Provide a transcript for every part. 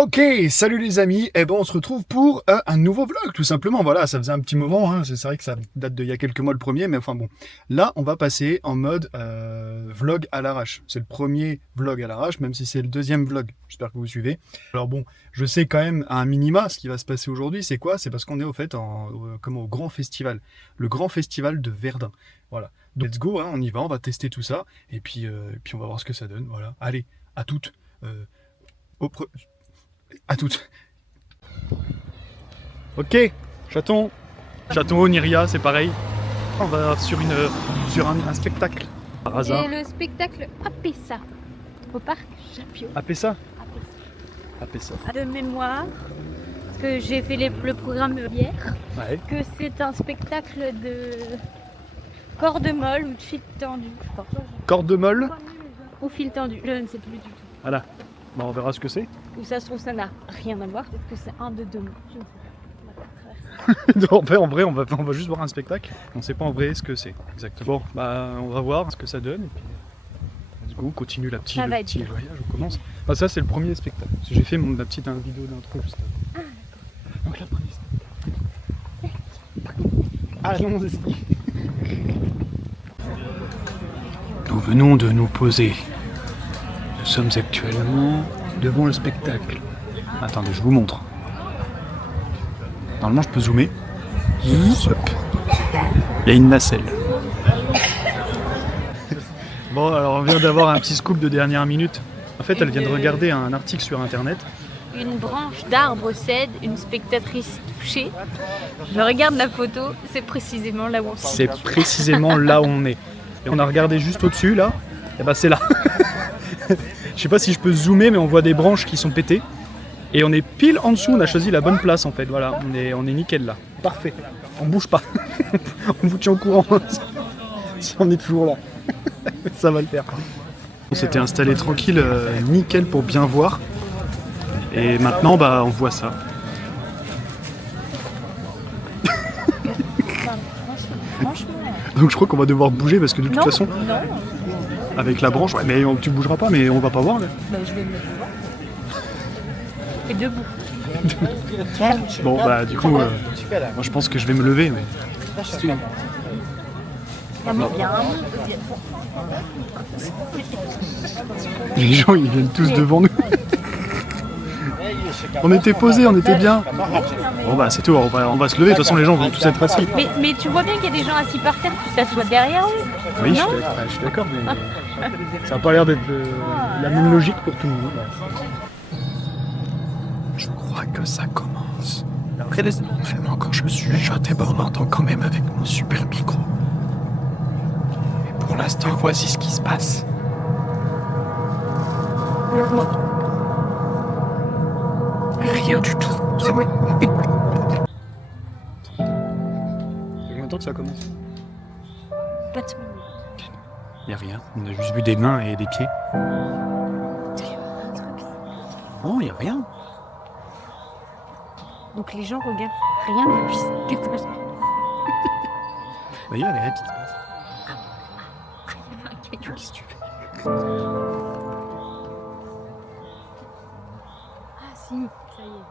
Ok, salut les amis, et ben on se retrouve pour un nouveau vlog tout simplement, voilà, ça faisait un petit moment, hein. C'est vrai que ça date d'il y a quelques mois le premier, mais enfin bon, là on va passer en mode vlog à l'arrache, c'est le premier vlog à l'arrache, même si c'est le deuxième vlog, j'espère que vous suivez. Alors bon, je sais quand même à un minima ce qui va se passer aujourd'hui, c'est quoi? C'est parce qu'on est au fait comme au grand festival, le grand festival de Verdun, voilà. Donc let's go, hein, on y va, on va tester tout ça, et puis on va voir ce que ça donne, voilà. Allez, à toutes, à toutes. Ok, chaton. Chaton Oniria, c'est pareil. On va sur un spectacle. Par hasard. Et le spectacle Apessa, au parc Japio. Apessa. Apessa. De mémoire, parce que j'ai fait le programme hier, Ouais. que c'est un spectacle de corde molle ou de fil tendu, je crois. Corde molle. Ou fil tendu, je ne sais plus du tout. Voilà. Bon, on verra ce que c'est. Ou ça se trouve, ça n'a rien à voir, peut-être que c'est un de deux mots. Je ne sais pas. En vrai, on va juste voir un spectacle. On sait pas en vrai ce que c'est exactement. Bon, bah, on va voir ce que ça donne. Et puis, let's go, on continue le petit voyage. On commence. Bah, ça, c'est le premier spectacle. J'ai fait ma petite vidéo d'intro juste avant. Donc, la première. Allons-y. Nous venons de nous poser. Nous sommes actuellement devant le spectacle. Attendez, je vous montre. Normalement, je peux zoomer. Hop. Il y a une nacelle. Bon, alors on vient d'avoir un petit scoop de dernière minute. En fait, elle vient de regarder un article sur internet. Une branche d'arbre cède, une spectatrice touchée. Je regarde la photo, c'est précisément là où on se C'est précisément là où on est. Et on a regardé juste au-dessus, là. Et bah, c'est là. Je sais pas si je peux zoomer, mais on voit des branches qui sont pétées. Et on est pile en dessous, on a choisi la bonne place en fait. Voilà, on est nickel là. Parfait. On bouge pas. On vous tient au courant. Si on est toujours là. Ça va le faire. On s'était installé tranquille, nickel pour bien voir. Et maintenant, bah, on voit ça. Franchement. Donc je crois qu'on va devoir bouger parce que de toute façon, Non. avec la branche, ouais, mais tu bougeras pas, mais on va pas voir là. Bah, je vais me mettre devant. Et debout. Bon bah du coup, moi je pense que je vais me lever. Mais... Les gens ils viennent tous devant nous. On était posés, on était bien. Bon bah c'est tout, on va se lever, de toute façon les gens vont tous être assis. Mais tu vois bien qu'il y a des gens assis par terre, tu t'assois derrière eux. Oui, je suis d'accord, mais ça n'a pas l'air d'être la même logique pour tout le monde. Je crois que ça commence. Vraiment, quand je suis chuchote, on m'entend quand même avec mon super micro. Et pour l'instant, voici ce qui se passe. Rien du tout. C'est moi. Ça fait combien de temps que ça commence? Pas de Y a rien, on a juste vu des mains et des pieds. Oh, y a rien. Donc les gens regardent rien depuis 4 heures. Voyez, rien qui se passe. Qu'est-ce que tu fais? Ah si, ça y est.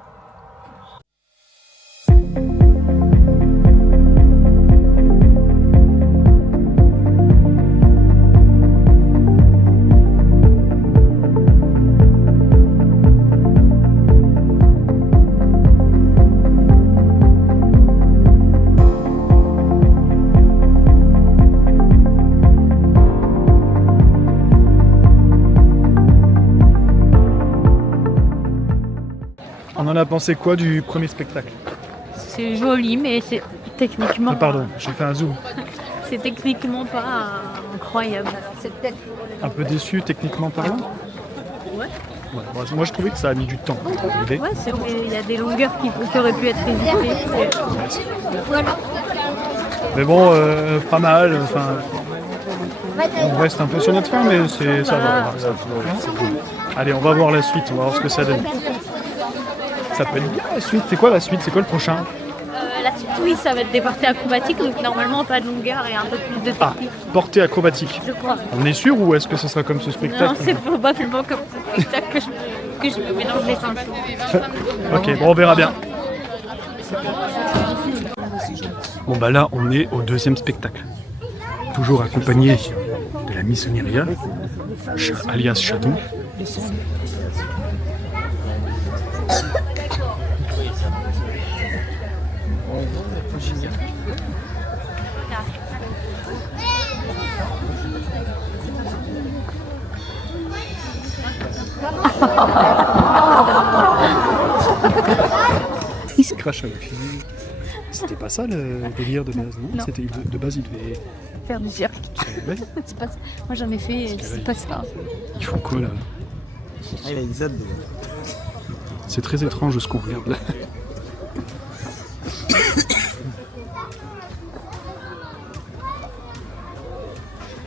On en a pensé quoi du premier spectacle? C'est joli, mais c'est techniquement. Pardon, j'ai fait un zoom. C'est techniquement pas incroyable. C'est peut-être. Un peu déçu techniquement parlant. Ouais. Ouais, moi je trouvais que ça a mis du temps. Ouais, il y a des longueurs qui auraient pu être évitées. Voilà. Mais bon, pas mal. Enfin, on reste un peu sur notre fin, mais ça va. C'est cool. Allez, on va voir la suite. On va voir ce que ça donne. Ça peut être bien la suite. C'est quoi la suite? C'est quoi le prochain? La suite, oui, ça va être des parties acrobatiques, donc normalement pas de longueur et un peu plus de technique. Portée acrobatique. Je crois. On est sûr ou est-ce que ce sera comme ce spectacle? Non, c'est probablement comme ce spectacle que je que je me mélange les pinceaux. Ok, bon, on verra bien. Bon bah là, on est au deuxième spectacle. Toujours accompagné de la Miss Oniria, alias Chaton. Il se crache à la fille. C'était pas ça le délire de base, non? C'était de base, il devait Faire du cirque. Ouais. C'est pas ça. Moi j'en ai fait, c'est pas ça. Ils font quoi là? Ah, il a une Z. C'est très étrange ce qu'on regarde là.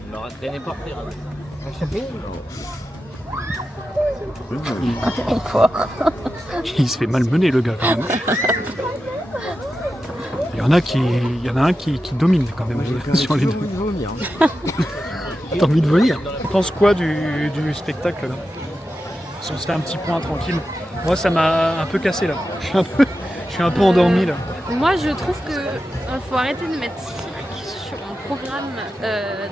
On l'aura traîné par terre. Il se fait malmener le gars quand même. Il y en a un qui domine quand même sur les deux. T'as envie de vomir? Tu penses quoi du spectacle là? Si on se fait un petit point tranquille. Moi ça m'a un peu cassé là. Je suis un peu endormi là. Moi je trouve que faut arrêter de mettre cirque sur un programme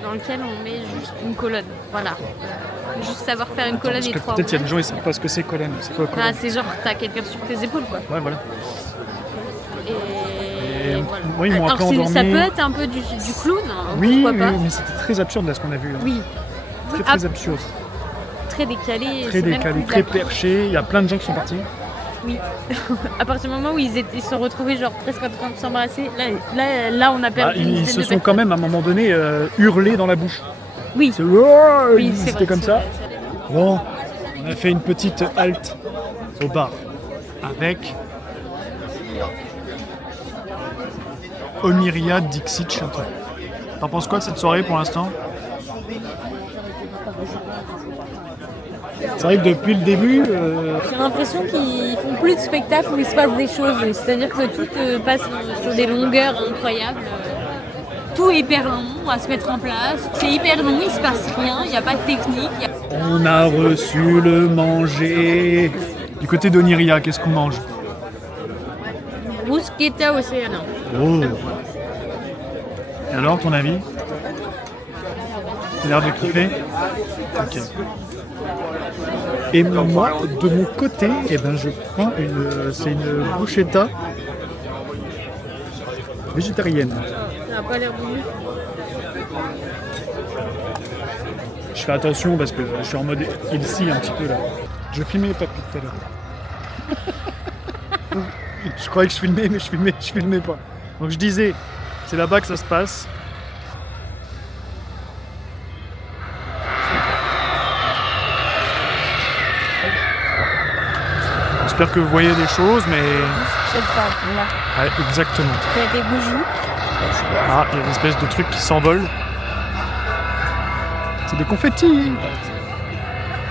dans lequel on met juste une colonne. Voilà. Juste savoir faire une colonne Parce et que 3 peut-être il y a des gens ils savent pas ce que c'est colonne. C'est quoi colonne? Ah, c'est genre t'as quelqu'un sur tes épaules quoi. Ouais voilà. Et voilà. Oui, ils m'ont un peu Alors endormi. ça peut être un peu du clown, hein, Oui, pourquoi pas. mais c'était très absurde là ce qu'on a vu. Là. Oui. Très absurde. Très décalé. Très c'est même décalé, plus très de la- perché. Il y a plein de gens qui sont partis. Oui. À partir du moment où ils se sont retrouvés genre presque en train de s'embrasser, là on a Ah, perdu une ils dizaine se de sont quand personnes. même à un moment donné hurlés dans la bouche. Oui. C'est Oui, c'est c'était vrai, comme c'est ça. vrai. Bon, on a fait une petite halte au bar avec Oniria Dixit Chantal. T'en penses quoi de cette soirée pour l'instant? C'est vrai que depuis le début, J'ai l'impression qu'ils font plus de spectacles où il se passe des choses. C'est-à-dire que tout passe sur des longueurs incroyables. Tout est hyper long à se mettre en place. C'est hyper long, il se passe rien, il n'y a pas de technique. on a reçu le manger. Du côté d'Oniria, qu'est-ce qu'on mange? Bruschetta océanin. Oh. Et alors, ton avis? T'as l'air de kiffer? Ok. Et moi, de mon côté, eh ben, je prends c'est une bruschetta végétarienne. Ça n'a pas l'air bon. Je fais attention parce que je suis en mode ici un petit peu là. Je filmais pas depuis tout à l'heure. Je croyais que je filmais, mais je filmais pas. Donc je disais, c'est là-bas que ça se passe. J'espère que vous voyez des choses, mais... Je sais pas, là. Ouais, exactement. Il y a des bougies. Ah, il y a une espèce de truc qui s'envole. C'est des confettis.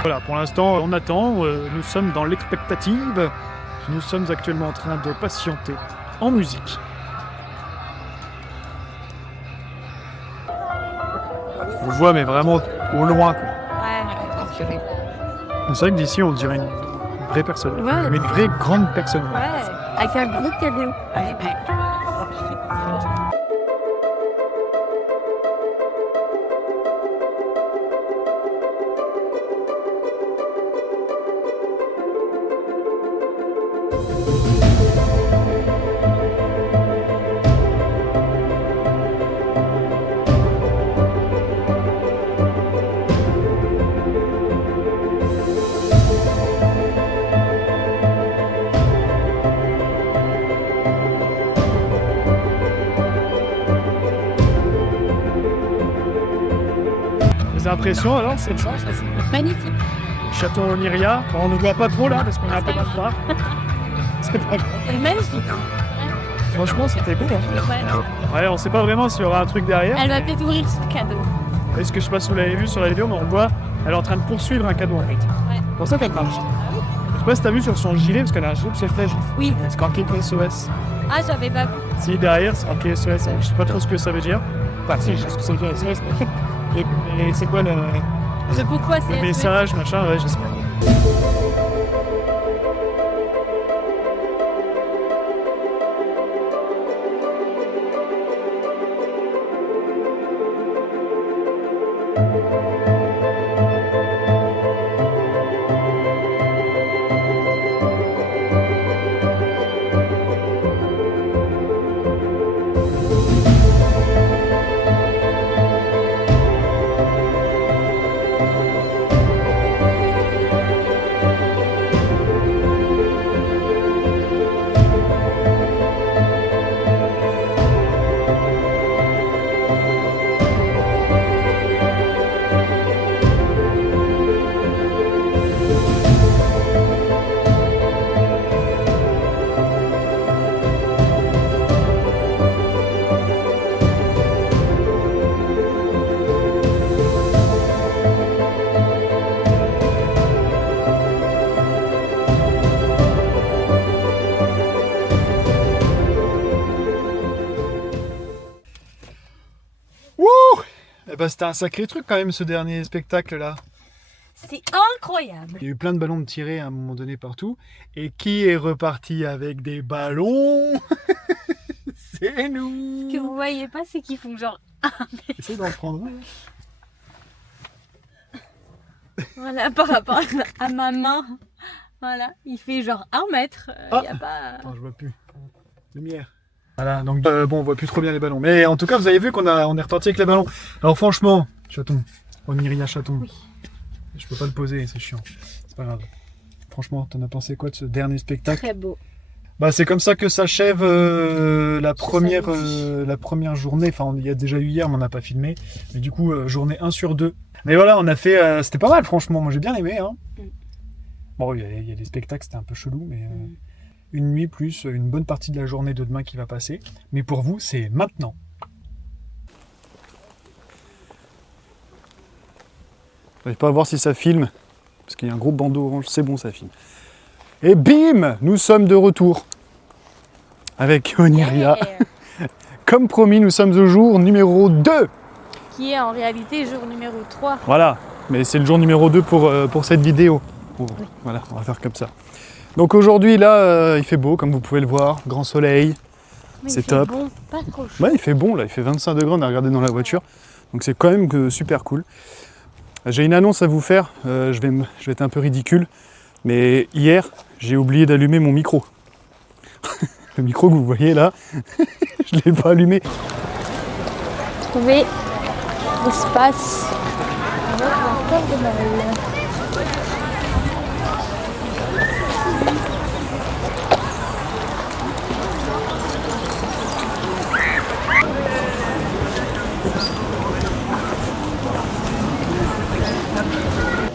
Voilà, pour l'instant, on attend. Nous sommes dans l'expectative. Nous sommes actuellement en train de patienter en musique. On le voit, mais vraiment au loin. Quoi. Ouais. C'est vrai que d'ici, on dirait une vraie personne. Ouais. Mais une vraie grande personne. Ouais. Avec un gros cadeau. Les impressions alors, c'est ça? Magnifique. Château Oniria. On ne voit pas trop là parce qu'on est un peu dans le noir. C'est pas grave. C'est magnifique. Franchement, c'était beau. Hein. Ouais. Ouais, on sait pas vraiment s'il y aura un truc derrière. Elle va peut-être ouvrir son cadeau. Est-ce que je sais pas si vous l'avez vu sur la vidéo, mais on voit, elle est en train de poursuivre un cadeau en fait. Ouais. C'est pour ça qu'elle marche. Je sais pas si t'as vu sur son gilet, parce qu'elle a un gilet de ses flèches. Oui. C'est marqué SOS. Ah, j'avais pas vu. Si derrière, c'est marqué SOS. Je sais pas trop ce que ça veut dire. Enfin, si, je sais ce que ça veut dire SOS. Et c'est quoi le Mais pourquoi c'est message, machin, ouais, je sais pas. bah, c'était un sacré truc quand même ce dernier spectacle là. C'est incroyable. Il y a eu plein de ballons de tirés à un moment donné partout. Et qui est reparti avec des ballons? C'est nous. Ce que vous voyez pas, c'est qu'ils font genre... Essaye d'en prendre un. Voilà, par rapport à ma main. Voilà, il fait genre 1 mètre. Ah. Y a pas... Attends, je vois plus. Lumière. Voilà, donc bon, on voit plus trop bien les ballons. Mais en tout cas, vous avez vu on est reparti avec les ballons. Alors franchement, chaton, Oniria chaton. Oui. Je peux pas le poser, c'est chiant. C'est pas grave. Franchement, t'en as pensé quoi de ce dernier spectacle? Très beau. Bah, c'est comme ça que s'achève la première journée. Enfin, il y a déjà eu hier, mais on n'a pas filmé. Mais du coup, journée 1 sur 2. Mais voilà, on a fait... c'était pas mal, franchement. Moi, j'ai bien aimé. Hein. Bon, il y a des spectacles, c'était un peu chelou, mais... une nuit plus une bonne partie de la journée de demain qui va passer. Mais pour vous, c'est maintenant. J'arrive pas à voir si ça filme. Parce qu'il y a un gros bandeau orange. C'est bon, ça filme. Et bim, nous sommes de retour avec Oniria. Yeah. Comme promis, nous sommes au jour numéro 2. Qui est en réalité jour numéro 3. Voilà, mais c'est le jour numéro 2 pour cette vidéo. Voilà, on va faire comme ça. Donc aujourd'hui, là, il fait beau, comme vous pouvez le voir. Grand soleil, Mais c'est il fait top. bon, pas trop chaud. Ouais, il fait bon, là, il fait 25 degrés, on a regardé dans la voiture. Donc c'est quand même super cool. J'ai une annonce à vous faire, je vais être un peu ridicule. Mais hier, j'ai oublié d'allumer mon micro. Le micro que vous voyez là, je ne l'ai pas allumé. Trouver l'espace avec un corps de Noël.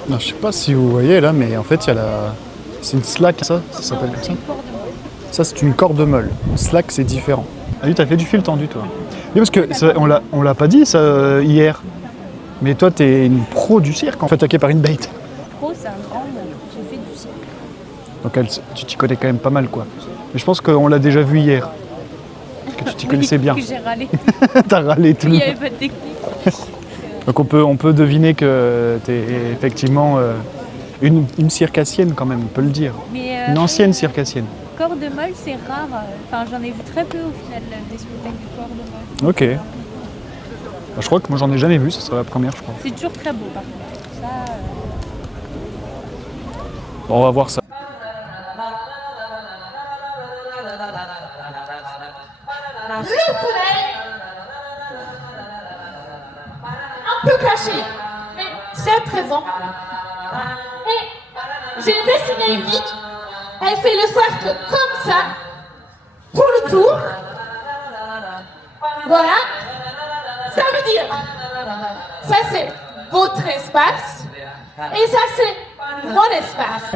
Non, je sais pas si vous voyez là, mais en fait, il y a la... C'est une slack, ça s'appelle comme ça. Ça, c'est une corde molle. Une slack, c'est différent. Ah oui, t'as fait du fil tendu, toi. Oui, parce que ça, on l'a pas dit, ça, hier. Mais toi, t'es une pro du cirque, en fait, attaquée par une bête. Pro, c'est un grand mot. J'ai fait du cirque. Donc, tu t'y connais quand même pas mal, quoi. Mais je pense qu'on l'a déjà vu hier. Que tu t'y connaissais bien. Que j'ai râlé. T'as râlé tout Il le n'y monde. avait pas de technique. Donc on peut deviner que tu es effectivement une circassienne quand même, on peut le dire. Mais, Une ancienne circassienne. Corde molle, c'est rare. Enfin, j'en ai vu très peu au final des spectacles de corde molle. Ok. Bah, je crois que moi j'en ai jamais vu, ce sera la première, je crois. C'est toujours très beau par contre. Ça, Bon, on va voir ça. Le soleil, un peu caché, mais très présent. Et j'ai dessiné une vie. Elle fait le cercle comme ça, tout le tour. Voilà. Ça veut dire, ça c'est votre espace, et ça c'est mon espace.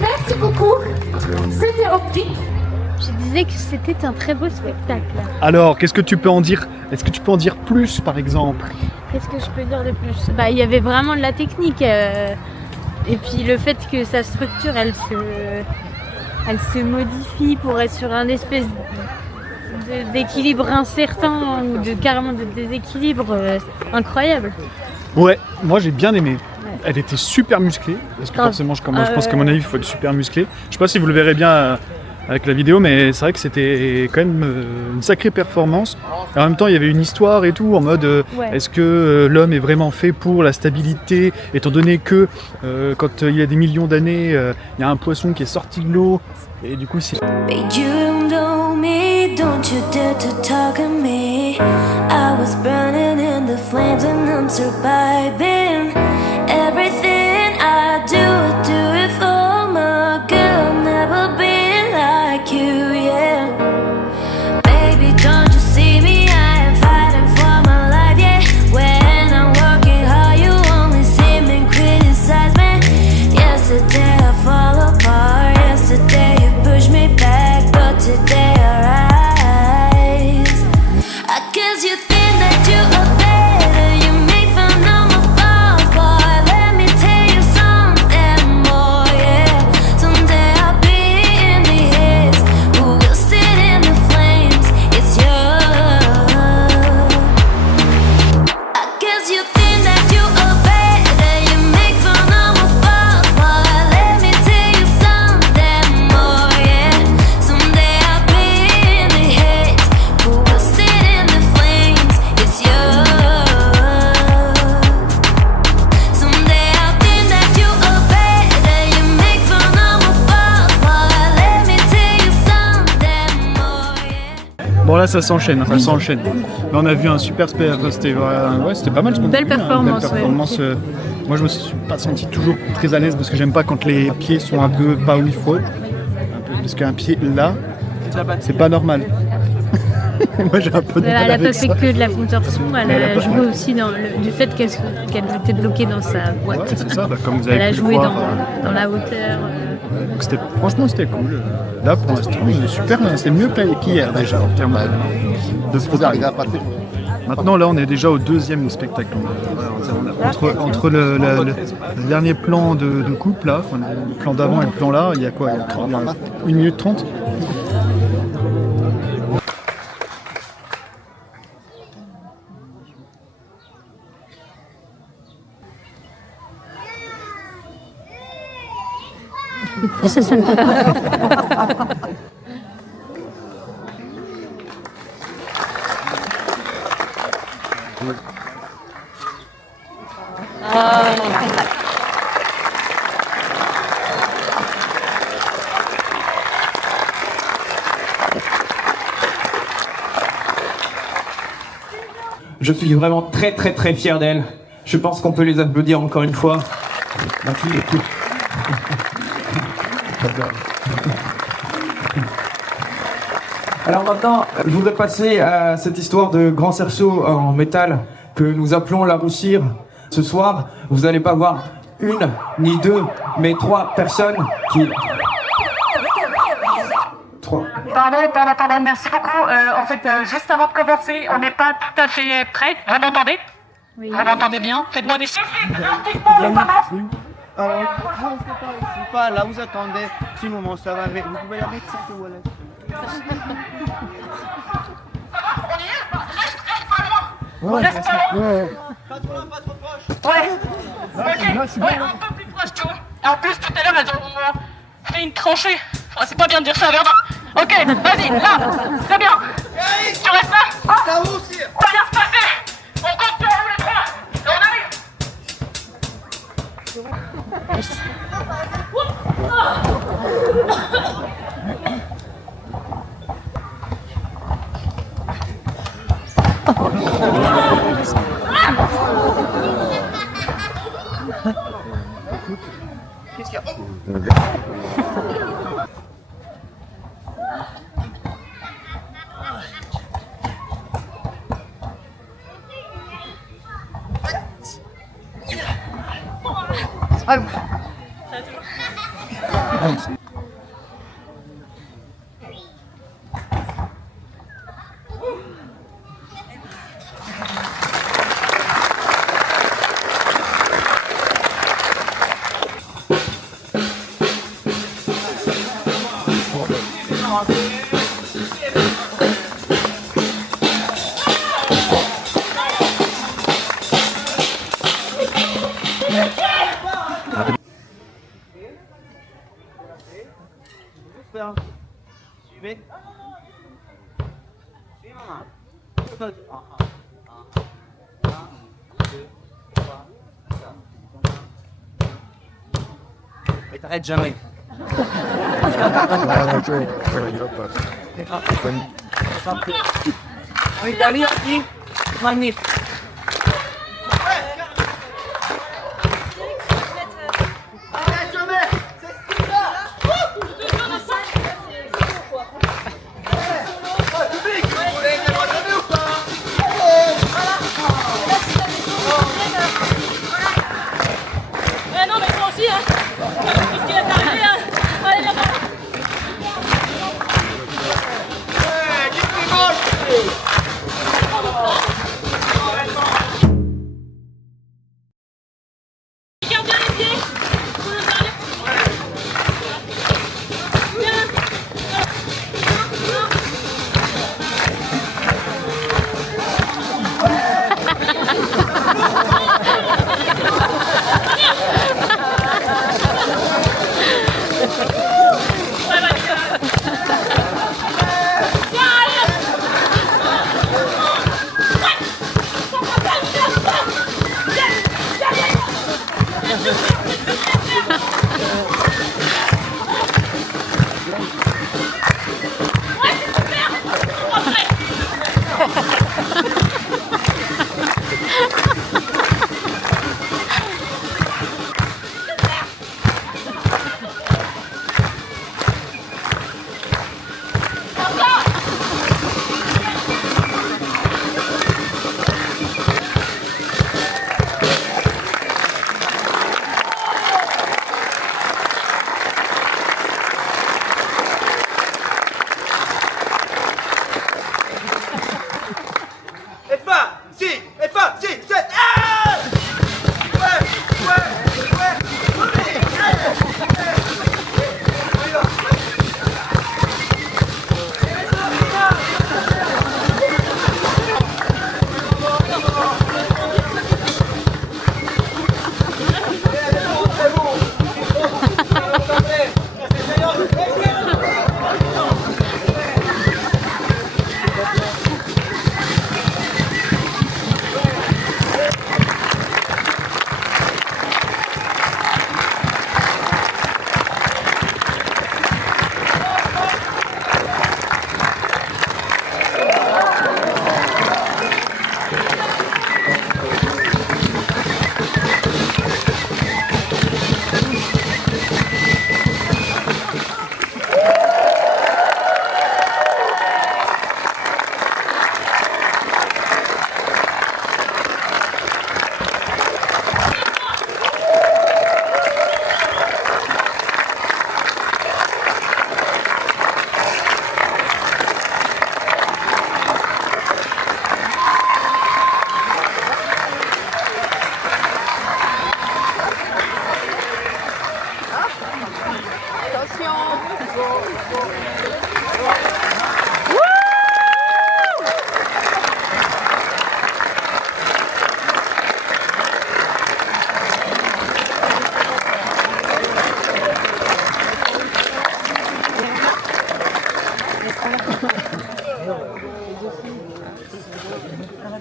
Merci beaucoup. C'était optique. Je disais que c'était un très beau spectacle. Alors, qu'est-ce que tu peux en dire? Est-ce que tu peux en dire plus, par exemple? Qu'est-ce que je peux dire de plus? Bah, il y avait vraiment de la technique. Et puis le fait que sa structure, elle se modifie pour être sur un espèce d'équilibre incertain ou carrément de déséquilibre incroyable. Ouais, moi j'ai bien aimé. Ouais. Elle était super musclée, parce que Grave. forcément, je pense qu'à mon avis, il faut être super musclé. Je sais pas si vous le verrez bien avec la vidéo, mais c'est vrai que c'était quand même une sacrée performance. Et en même temps, il y avait une histoire et tout, en mode Ouais. est-ce que l'homme est vraiment fait pour la stabilité, étant donné que quand il y a des millions d'années, il y a un poisson qui est sorti de l'eau, et du coup, c'est... But you don't know me, don't you dare to talk at me. I was burning in the flames and I'm surviving. Everything I do it for my girl. Never be like you, yeah. Baby, don't you see me? I am fighting for my life, yeah. When I'm working hard, you only see me criticize me. Yesterday I fall apart. Yesterday you push me back, but today I rise. I guess you think that you are better. You make fun of my flaws, boy. Let me tell you something more, yeah. Someday I'll be in the haze, who will sit in the flames. It's you. I guess you think that you are better. You make fun of my flaws, boy. Let me tell you something more, yeah. Someday I'll be in the haze, who will sit in the flames. It's you. Someday I'll think that you are better. You make fun of my flaws, boy. Let me tell you something more, yeah. Bon là ça s'enchaîne, ça s'enchaîne. Là on a vu un super spectacle, c'était pas mal ce qu'on a Belle vu, hein, performance, belle performance. Moi je me suis pas senti toujours très à l'aise parce que j'aime pas quand les pieds sont un peu pas où il faut. Parce qu'un pied là, c'est pas normal. Moi j'ai un peu de mal Elle n'a pas avec fait ça. que de la contorsion, elle Elle a a pas- joué aussi du fait qu'elle était bloquée dans sa boîte. Ouais, c'est ça, comme vous avez Elle a pu le joué voir. dans la hauteur. Donc, franchement c'était cool. Là pour l'instant c'était mieux qu'hier déjà en termes de spectacle. Maintenant là on est déjà au deuxième spectacle. Entre le dernier plan de coupe là, enfin, le plan d'avant et le plan là, il y a quoi? Il y a 1 minute 30. Je suis vraiment très très très fier d'elle. Je pense qu'on peut les applaudir encore une fois. Merci, écoute. Alors maintenant, je voudrais passer à cette histoire de grand cerceau en métal que nous appelons la Roussire. Ce soir, vous n'allez pas voir une ni deux, mais 3 personnes qui... 3. Attendez, merci beaucoup. En fait, juste avant de commencer, on n'est pas tout à fait prêts. Vous m'entendez? Oui. Vous m'entendez bien? Faites-moi des chiffres. Alors, c'est pas là, vous attendez. Si moment ça va avec. Vous pouvez la mettre ça ou là. On reste pas loin. Ouais. Ouais. Ok. Ouais, un peu plus proche, tu vois. Et en plus, tout à l'heure, elles ont fait une tranchée. Enfin, c'est pas bien de dire ça à Verdun. Ok, vas-y, là. C'est bien. Tu restes là. Ah, ça va bien se passer. On compte sur vous les 3. Et on arrive. Suivez. Mais t'arrêtes jamais. En Italie, on dit magnifique. Non, mais moi aussi, hein. Qu'est-ce qui est arrivé, hein. Allez, là-bas. Garde bien les pieds. Faut le garder.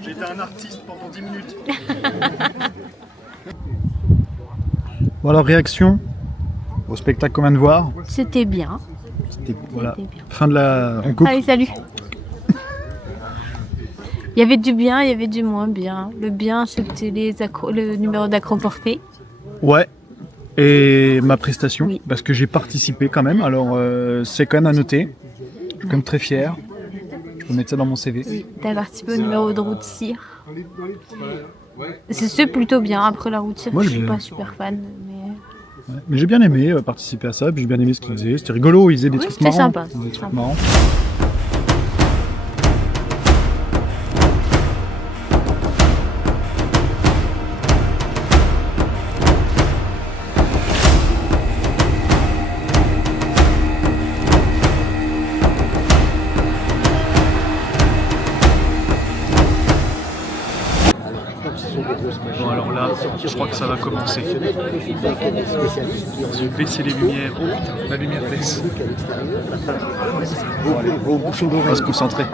J'étais un artiste pendant 10 minutes. Bon alors, réaction au spectacle qu'on vient de voir. C'était bien. Voilà, C'était bien. fin de la... On coupe. Allez, salut. Il y avait du bien, il y avait du moins bien. Le bien, c'était le numéro d'acroporté. Ouais. Et ma prestation, Oui. parce que j'ai participé quand même. Alors, c'est quand même à noter. Je suis quand même très fier. Je peux mettre ça dans mon CV. Oui, t'as participé au numéro de route cire. C'est plutôt bien. Après la route cire, Moi, je suis j'ai- pas super fan. Mais... Ouais. Mais j'ai bien aimé participer à ça. Puis j'ai bien aimé ce qu'ils faisaient. C'était rigolo. Ils faisaient des Oui, trucs c'était marrants. sympa, Ils faisaient des c'était trucs sympa. marrants. crois que ça va commencer. Ils ont baissé les lumières. Oh putain, la lumière baisse. On va se concentrer.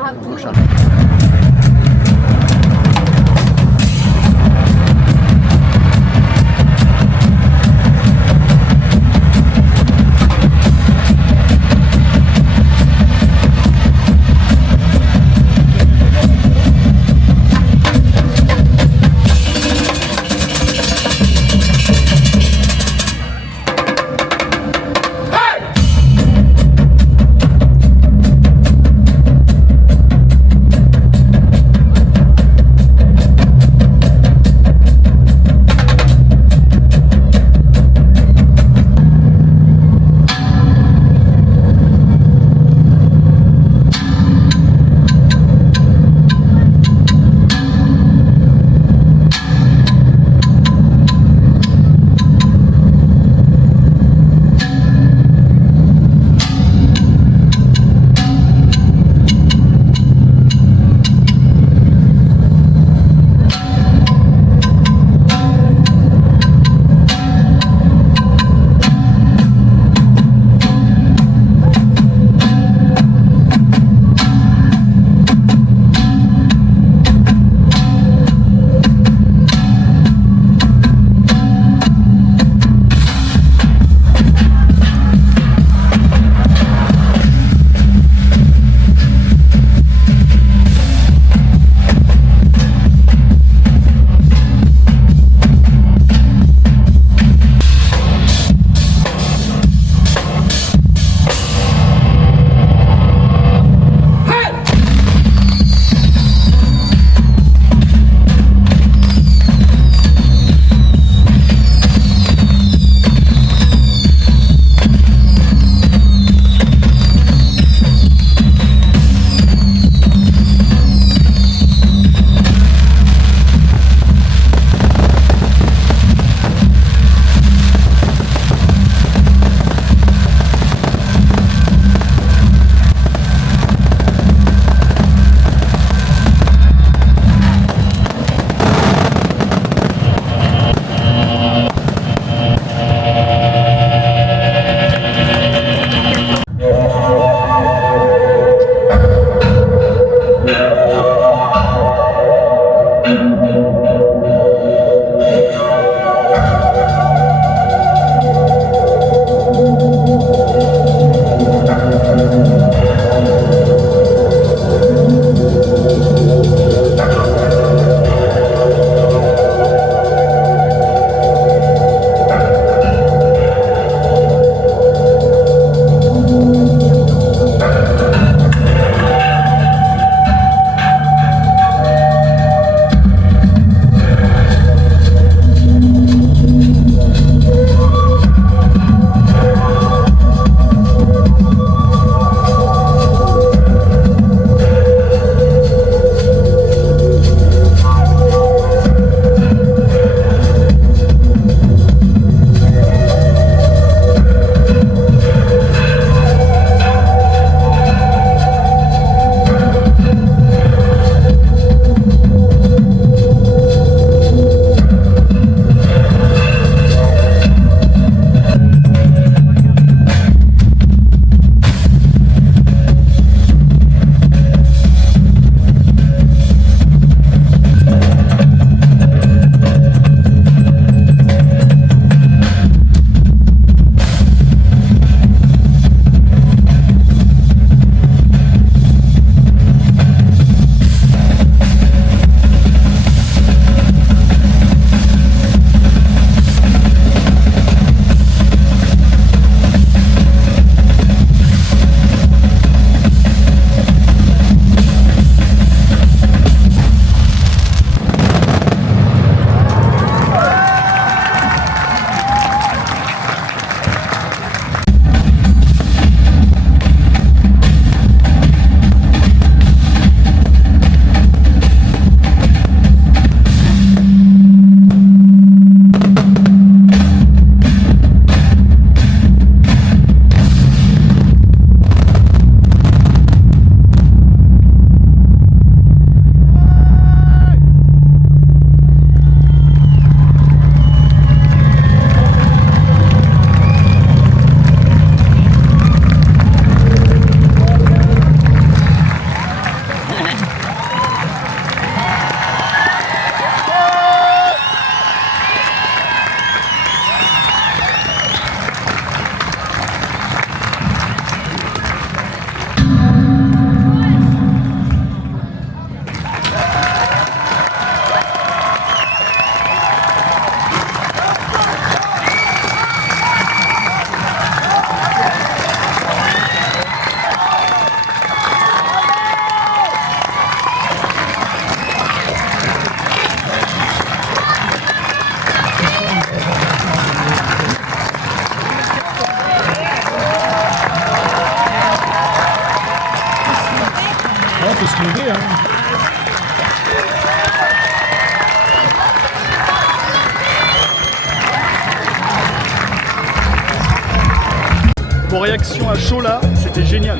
vos réactions à chaud là, c'était génial.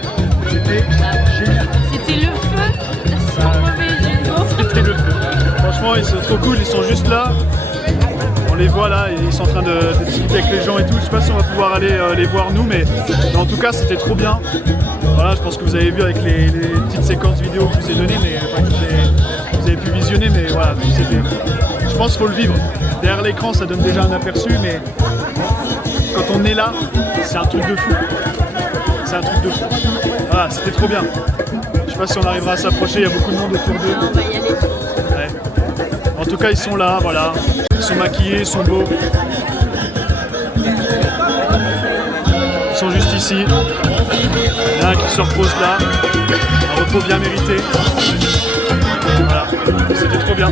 C'était génial. C'était le feu, sans mauvais jeu de mots. C'était le feu. Franchement, ils sont trop cool, ils sont juste là. On les voit là, ils sont en train de discuter avec les gens et tout. Je sais pas si on va pouvoir aller les voir nous, mais en tout cas, c'était trop bien. Voilà, je pense que vous avez vu avec les petites séquences vidéo que je vous ai données, mais enfin, que vous avez pu visionner, mais voilà, je pense qu'il faut le vivre. Derrière l'écran, ça donne déjà un aperçu, mais quand on est là, c'est un truc de fou. C'est un truc de fou. Voilà, c'était trop bien. Je sais pas si on arrivera à s'approcher, il y a beaucoup de monde autour d'eux. On va y aller. Ouais. En tout cas, ils sont là, voilà. Ils sont maquillés, ils sont beaux. Ils sont juste ici. Il y en a un qui se repose là. Un repos bien mérité. Voilà, c'était trop bien.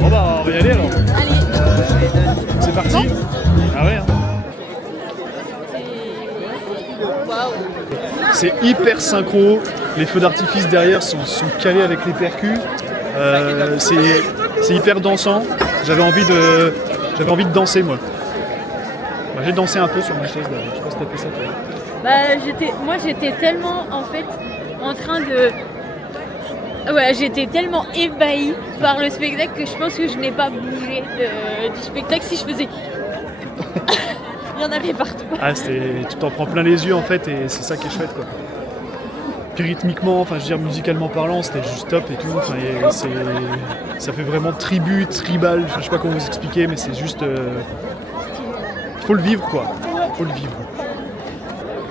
Bon bah, on va y aller alors. Allez. C'est parti. Ah ouais. Hein. C'est hyper synchro. Les feux d'artifice derrière sont calés avec les percus. C'est hyper dansant. J'avais envie de danser moi. Bah, j'ai dansé un peu sur ma chaise d'ailleurs. Je sais pas si t'as fait ça toi. Bah, j'étais tellement en fait en train de. Ouais, j'étais tellement ébahie par le spectacle que je pense que je n'ai pas bougé du spectacle si je faisais. Il y en avait partout. Ah, tu t'en prends plein les yeux en fait et c'est ça qui est chouette quoi. Puis rythmiquement, enfin je veux dire musicalement parlant, c'était juste top et tout. Enfin, ça fait vraiment tribu, tribal, je sais pas comment vous expliquer, mais c'est juste. Faut le vivre quoi. Faut le vivre.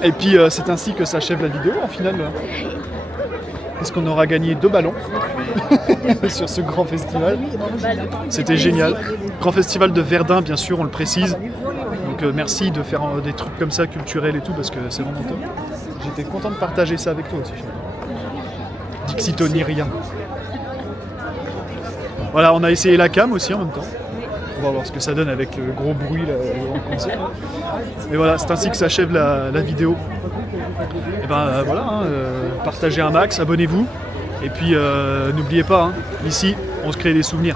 Et puis c'est ainsi que s'achève la vidéo en finale. Parce qu'on aura gagné 2 ballons sur ce grand festival. C'était génial. Grand festival de Verdun, bien sûr, on le précise. Donc merci de faire des trucs comme ça, culturels et tout, parce que c'est vraiment top. J'étais content de partager ça avec toi aussi. Dixitoni rien. Voilà, on a essayé la cam aussi en même temps. On va voir ce que ça donne avec le gros bruit, là, le grand concert. Mais voilà, c'est ainsi que s'achève la vidéo. Et ben voilà, hein, partagez un max, abonnez-vous. Et puis n'oubliez pas, hein, ici, on se crée des souvenirs.